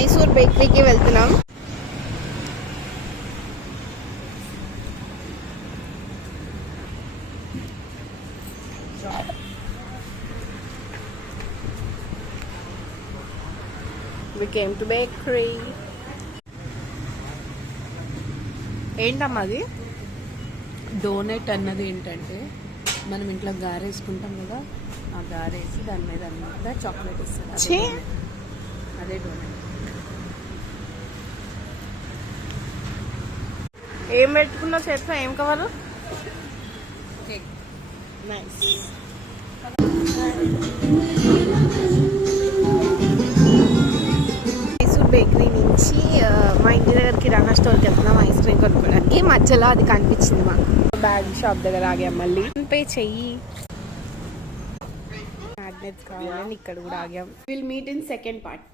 మైసూర్ బేకరీకి వెళ్తున్నాం. We came to bakery. ఏంటమ్మా అది? డోనట్ అన్నది ఏంటంటే మనం ఇంట్లో గారె వేసుకుంటాం కదా, ఆ గారె వేసి దాని మీద అన్నమాట చాక్లెట్ ఇస్తారు. అదే డోనట్. ఏం పెట్టుకున్నావు చేతిలో? ఏం కవరు? కేక్. నైస్. మైసూర్ బేకరీ నుంచి మా ఇంటి దగ్గర కిరాణా స్టోర్కి వెళ్తున్నాం ఐస్ క్రీమ్ కొనుక్కోవడానికి. మధ్యలో అది కనిపించింది మాకు. బ్యాగ్ షాప్ దగ్గర ఆగాం. మళ్ళీ పే చెయ్యి మ్యాగ్నెట్స్ కావాలని ఇక్కడ కూడా ఆగాం. Will meet in second part.